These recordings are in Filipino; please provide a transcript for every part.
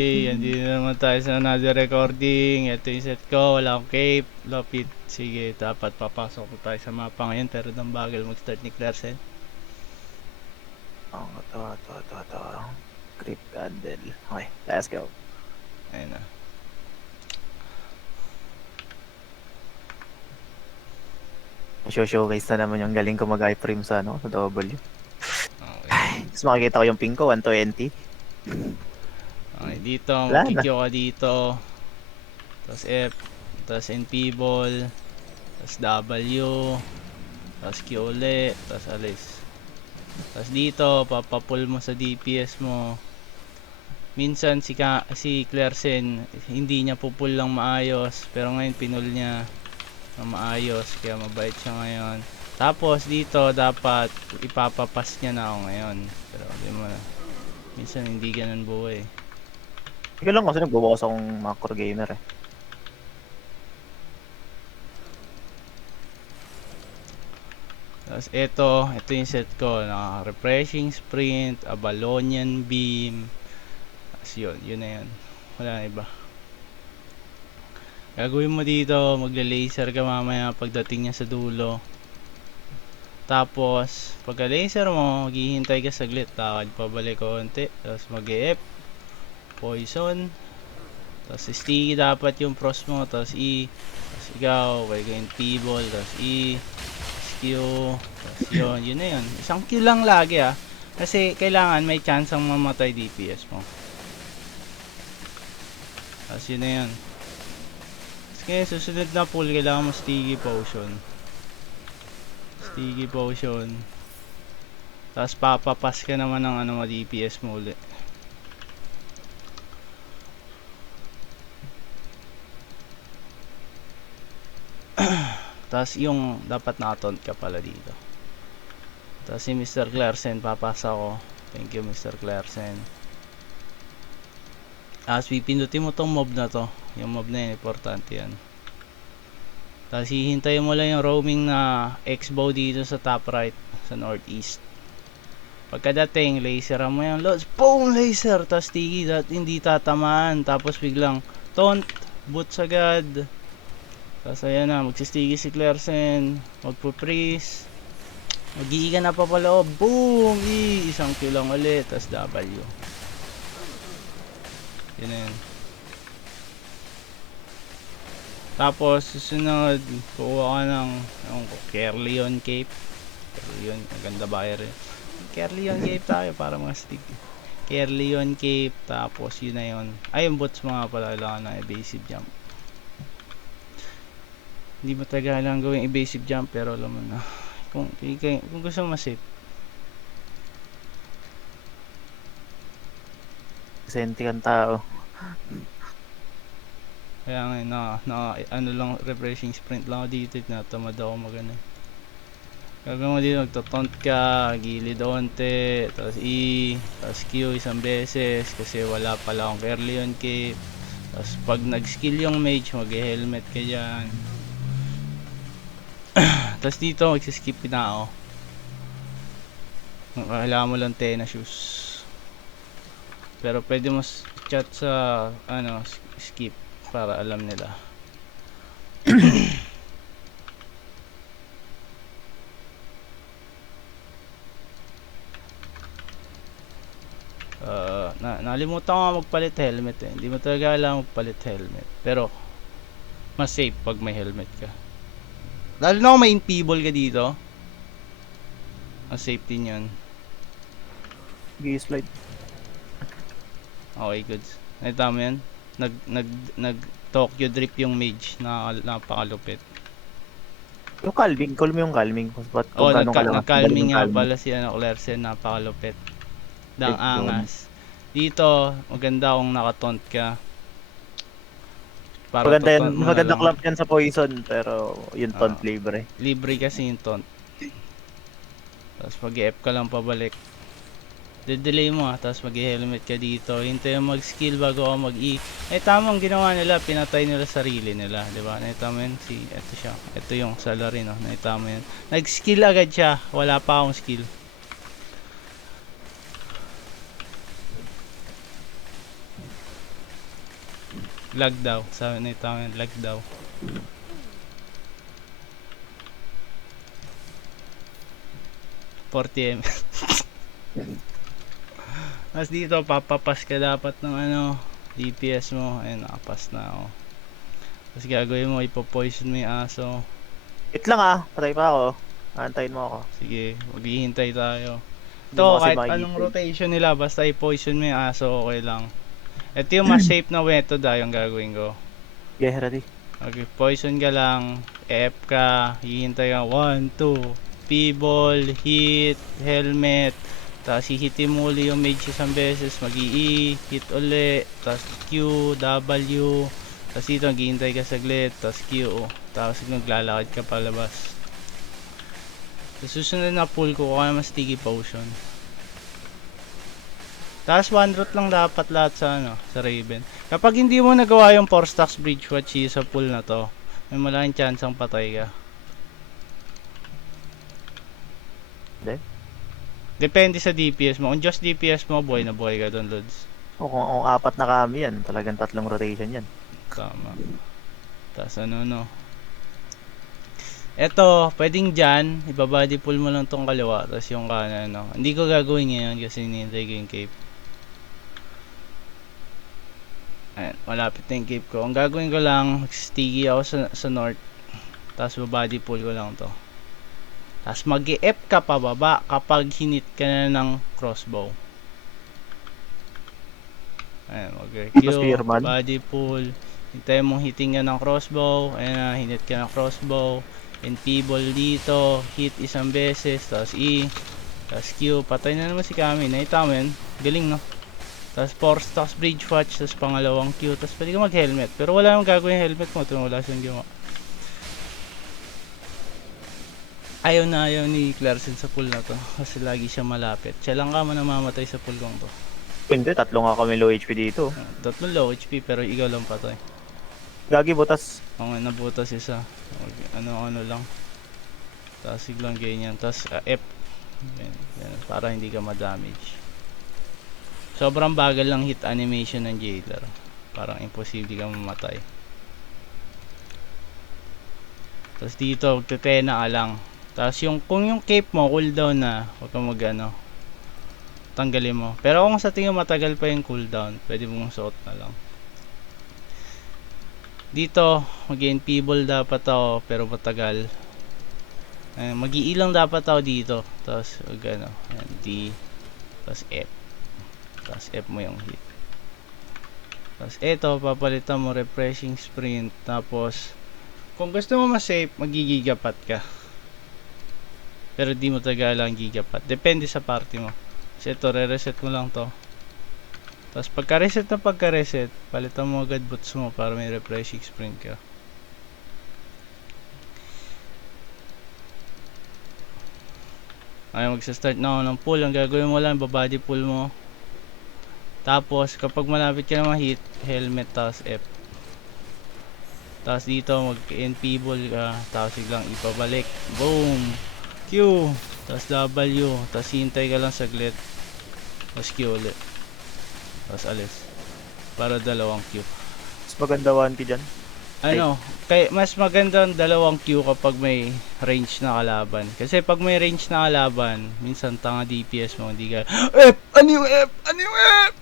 Okay, andito naman tayo sa another recording. Ito yung set ko, wala akong cape, lapit. Sige, dapat papasok ko tayo sa mapa ngayon pero nang bagal mag-start ni Clarsen. Ito. Grip candle. Okay, let's go. Ayun na. Showcase na naman yung galing ko mag-iframe sa sa W. Okay. Tapos makikita ko yung ping ko, 120. Okay, dito, Wala na. mag-Q ka dito. Tapos F, tapos NP ball, tapos W, tapos Q ulit, tapos alis. Tapos dito, papapull mo sa DPS mo. Minsan si Clarsen, hindi niya pupul lang maayos, pero ngayon pinul niya na maayos, kaya mabait siya ngayon. Tapos dito dapat ipapapas niya na ako ngayon, pero di mo na, minsan hindi ganun buhay. Ikaw lang kasi nagbubukas akong macro gamer eh. Tapos ito yung set ko, na refreshing sprint, Abalonian beam. Tapos yun na yun, wala na iba. Gagawin mo dito, magle-laser ka mamaya pagdating niya sa dulo. Tapos, pagka laser mo, maghihintay ka saglit, lakad pabalik konti, tapos mag-e-F, poison, tapos sticky dapat yung frost mo, tapos E, tapos ikaw, pwede ko yung T-ball, tapos E, tapos Q, tapos yun na yun. Isang Q lang lagi kasi kailangan may chance ang mamatay DPS mo. Tapos yun na yun. Tapos kaya susunod na pull, kailangan mo sticky potion. Sticky potion. Tapos papapas ka naman ng ano mo DPS mo ulit. Tapos yung dapat nakataunt ka pala dito. Tapos si Mr. Clarsen papasa ko. Thank you Mr. Clarsen. Tapos pipindutin mo tong mob na to. Yung mob na yun, importante yan. Tapos hihintayin mo lang yung roaming na X-bow dito sa top right, sa northeast. Pagkadating, laser mo yung loads. Boom! Laser! Tapos tiki, hindi tatamaan. Tapos biglang taunt, boots agad. Tapos ayan na, magsistigi si Clarsen. Magpo-freeze. Mag-ii ka na papaloob. Boom! Isang Q lang ulit. Tapos W. Yun na yun. Tapos susunod, kuha ka ng Kerleon Cape. Kerleon, maganda buyer eh. Kerleon Cape tayo para mga stick. Kerleon Cape, tapos yun na yun. Ay, yung boots mga pala, kailangan ng evasive jump. Hindi mo talaga kailangan gawing evasive jump, pero alam mo na. Kung gusto mo ma-save. Senti kang tao. Kaya nga, ano lang, refreshing sprint lang ako dito, natamad ako magana. Gagawin mo dito, magtotaunt ka, gilid onte, tapos E, tapos Q isang beses, kasi wala pala akong Kerleon Cape. Tapos pag nag-skill yung mage, mag-helmet ka dyan. Tapos dito, magsiskip na ako. Kailangan mo lang Tena shoes. Pero pwede mo chat sa, skip, para alam nila. Nalimutan ko nga magpalit helmet eh. Hindi mo talaga kailangan magpalit helmet. Pero, mas safe pag may helmet ka. Lalo na kung may infeeble ka dito. Mas safe din yun. G-slide. Okay, goods. Nakita mo yan? Nag Tokyo drip yung mage na napakalupit. Yung calming, call mo yung calming. Oh, nag-calming nga pala si Clarsen, napakalupit. Dang angas. Dito, maganda kung nakataunt ka. Para maganda club yan sa poison, pero yung taunt libre. Libre kasi yung taunt. Tapos mag-F ka lang pabalik. De-delay mo tapos mag-helmet ka dito. Hintay mo mag-skill bago ako mag-E. Tamang ginawa nila, pinatay nila sarili nila, 'di ba? Nakita mo yun, ito siya. Ito yung salary, no. Nakita mo yun. Nag-skill agad siya, wala pa akong skill. Lag daw. Sabi na ito, lag daw. $40 Mas dito, papapas ka dapat ng ano, DPS mo. Ayun, nakapas na ako. Tapos gagawin mo, ipopoison mo yung aso. Wait lang ah, patay pa ako. Antayin mo ako. Sige, maghihintay tayo. Hindi mo Ito, kasi kahit makikita anong eh. rotation nila, basta i-poison mo yung aso, okay lang. Ito yung mas safe na method yung gagawin ko. Yeah, ready. Okay, poison ka lang, F ka, hihintay ka, 1, 2, P-ball, hit, helmet, tapos hihitin mo uli yung mage isang beses, mag-i-E, hit uli, tapos Q, W, tapos dito naghihintay ka saglit, tapos Q, tapos naglalakad ka palabas. Sa susunod na pull ko, kaya mas sticky potion. Tapos 1 route lang dapat lahat sa ano, sa Raven. Kapag hindi mo nagawa yung 4 stacks bridge watch sa pool na to, may malaking chance ang patay ka. Hindi? Depende sa DPS mo. Kung just DPS mo, buhay na buhay ka doon, Lods. O kung 4 na kami yan, talagang 3 rotation yan. Tama. Tapos ano no. Eto, pwedeng dyan, ibabody pull mo lang tong kaliwa, tapos yung kanan, no. Hindi ko gagawin ngayon kasi hinihintay ko yung cape. Ayan, malapit na yung cape ko. Ang gagawin ko lang, sticky ako sa north, tapos babody pull ko lang to. Tapos mag-e-F ka pababa kapag hinit ka na ng crossbow. Ayan, mag-Q, Spearman. body pull. Hintayin mong hitting ka ng crossbow. Ayan na, hinit ka ng crossbow. NP ball dito, hit isang beses, tapos E, tapos Q, patay na naman si Kami. Nakita mo yun? Galing no? Tapos 4 stacks bridge watch, tapos pangalawang Q, tapos pwede ka mag helmet. Pero wala nang gagawin yung helmet mo, wala siyang ginawa. Ayaw na ayaw ni Clarkson sa pool na to, kasi lagi siya malapit. Siya lang ka man namamatay sa pool kong to. Hindi, 3 nga kami low HP dito. Tatlong low HP pero ikaw lang patay. Gagi butas. Oo nga, nabutas isa. Ano lang. Tapos siglang ganyan. Tapos F. Yan, para hindi ka ma-damage. Sobrang bagal lang hit animation ng Jailer. Parang imposible kang mamatay. Tapos dito, magtetena ka lang. Tapos kung yung cape mo, cooldown na, huwag kang mag-ano. Tanggalin mo. Pero kung sa tingin matagal pa yung cooldown, pwede mong suot na lang. Dito, mag-NP ball dapat ako, pero matagal. Mag-iilang dapat ako dito. Tapos, ano, D, tapos F. Tapos F mo yung hit. Tapos eto, papalitan mo refreshing sprint. Tapos, kung gusto mo ma-safe, magigigapat ka. Pero di mo talaga lang gigapat. Depende sa party mo. Kasi ito, re-reset mo lang to. Tapos pagka-reset, palitan mo agad boots mo para may refreshing sprint ka. Ay, magsa-start na ako ng pull. Ang gagawin mo lang, babody pull mo. Tapos, kapag malapit ka na ma-hit, helmet, tapos F. Tapos dito, mag-NP ball ka. Tapos biglang ipabalik. Boom! Q! Tapos W. Tapos hintay ka lang saglit. Tapos Q ulit. Tapos alis. Para dalawang Q. Mas maganda 1P dyan. Ano, mas maganda ang dalawang Q kapag may range na kalaban. Kasi pag may range na kalaban, minsan tanga DPS mo, hindi ka, F! Ano yung F? Ano yung F?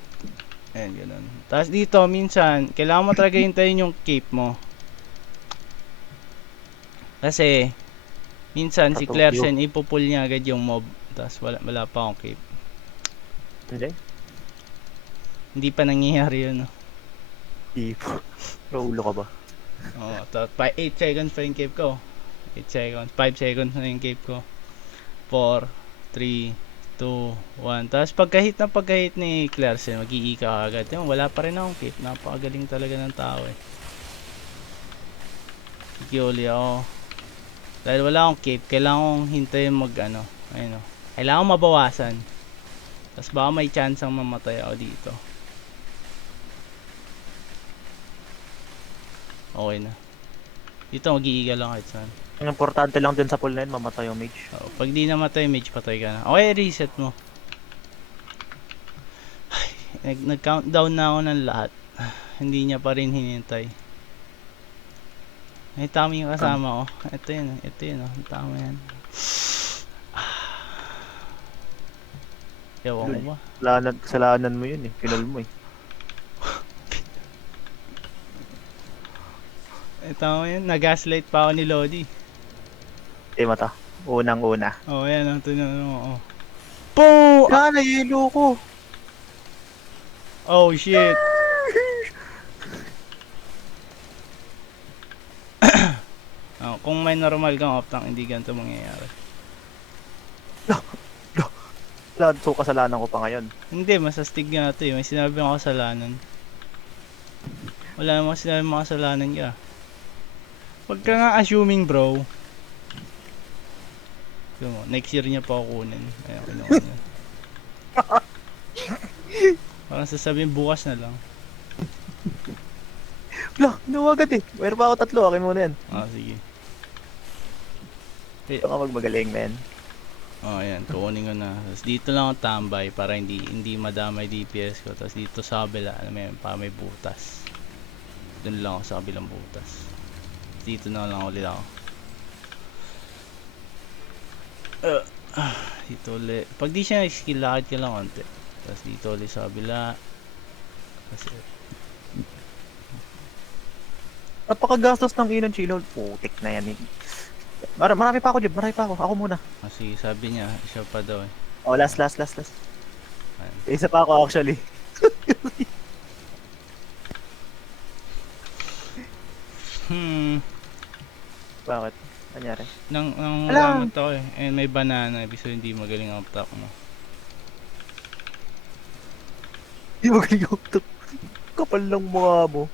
Ayan, ganun. Tapos dito, minsan, kailangan mo talaga hintayin yung cape mo. Kasi, minsan, si Clarkson, ipupull niya agad yung mob. Tapos wala pa akong cape. Hindi? Hindi pa nangyayari yun, no? Ulo ka ba? Oo, 8 seconds pa yung cape ko. 8 seconds, 5 seconds na yung cape ko. 4, 3, 2, 1. Tapos pagka-hit ni Clarkson, mag-i-E ka agad. Yung, wala pa rin akong cape. Napakagaling talaga ng tao eh. Kikiuli ako. Dahil wala akong cape, kailangan kong hintayin mag-ano. Ayun o. Kailangan kong mabawasan. Tapos baka may chance ang mamatay ako dito. Okay na. Dito mag-iiga lang kahit saan. Ang importante lang din sa pool na yun, mamatay yung mage. Pag di namatay, mage patay ka na. Okay, reset mo. Ay, nag-countdown na ako ng lahat. hindi niya pa rin hinintay. Ay, tama yung kasama ko. Ito yun, oh. Tama yan. Ewan ko ba? Kasalanan mo yun eh. Pinol mo eh. Tama yan, nag-gaslight pa ako ni Lodi. Mata. Unang-una. Oh, yan, ang tinanong mo, oh. Poo! Nahilo ko. Oh, shit. Oh, kung may normal kang off-tank, hindi ganito mangyayari. So, kasalanan ko pa ngayon. Hindi, masastig nga ito eh. May sinabi akong kasalanan. Wala namang sinabi mga kasalanan ka. Huwag ka nga assuming, bro. Tignan mo, next year niya pa ako kunin. Ayun, kinuha niya. Parang sasabihin bukas na lang. Wala, agad eh. Meron pa ako 3. Akin muna yan. Ah, sige. Ito ka magmagaling, men. Oh, ayan, kukunin ko na. Tapos dito lang ako tambay para hindi madamay DPS ko. Tapos dito sa kabila, alam mo yun, para may butas. Doon lang ako sa kabilang butas. Dito na lang ulit ako. Dito ulit. Pag di siya skill, lakad ka lang konti. Tapos dito ulit sa kabila. Kasi, Napakagastos ng Inon Chilo. Putik na yan eh. Marami pa ako, Jib. Marami pa ako. Ako muna. kasi sabi niya, siya pa daw eh. Oh, last. Ayan. Isa pa ako actually. Bakit? Nangyari? Nang Alam! gamit ako eh. And may banana, ibig sabihin hindi magaling ang attack mo. Di magaling ako to. Kapal lang mukha mo.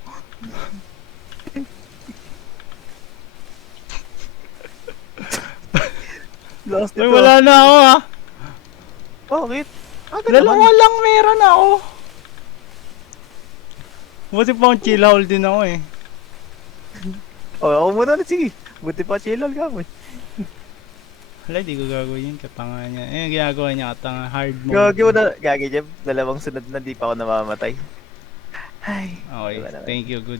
Last Ay, ito. wala na ako ah! Bakit? Dalawa lang meron ako! Buti pa akong chill hole din ako eh. Oh, ako muna ulit. Sige. Buti pa chillol ka mo. Wala, di ko gagawin yun. Katanga niya. Eh, ginagawa niya katanga. Hard mode. Gagi mo na. Gagi, Jeb. 2 sunod na di pa ako namamatay. Ay. Okay, Wala na. thank you. Good